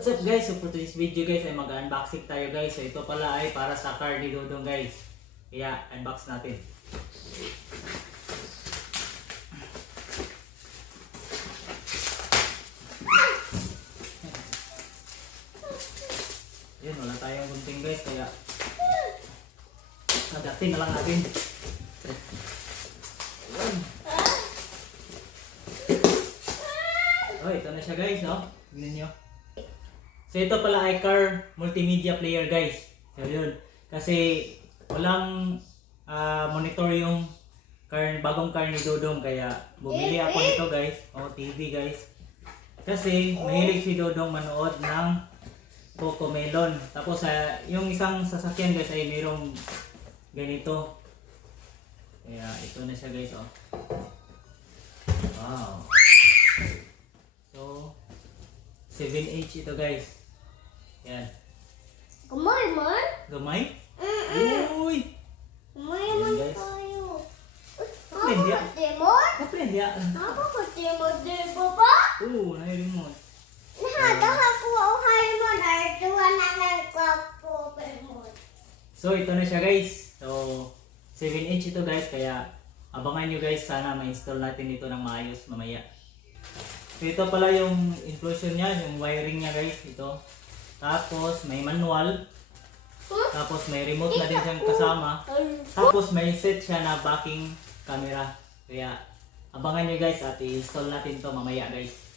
What's up guys? So for today's video guys ay mag-unboxing tayo guys. So ito pala ay para sa car ni Dodong guys. Kaya unbox natin. Yun, wala tayong gunting guys kaya nagatin na lang natin. Oh, ito na siya guys, no? Tignan nyo. So ito pala ay car multimedia player guys. So yun. Kasi walang monitor yung bagong car ni Dodong. Kaya bumili ako nito guys. O TV guys. Kasi mahilig si Dodong manood ng Cocomelon. Tapos yung isang sasakyan guys ay mayroong ganito. Kaya ito na siya guys. Oh. Wow. So 7H ito guys. Yan. Gamay man? Gamay? Uy! Gamay Ayan, man guys. tayo. Kaprendya. Demon? Kaprendya. Nakakademon din ba ba? Oo, na-remote. Nahadahakuha o harmon ay duwa na ng kwapo permon. So ito na siya guys. So 7H ito guys. Kaya abangan nyo guys. Sana ma-install natin ito ng maayos mamaya. So ito pala yung inclusion niya. Yung wiring niya guys. Ito. Tapos may manual. Tapos may remote na din siyang kasama. Tapos may set siya na backing camera. Kaya abangan nyo guys at i-install natin to mamaya guys.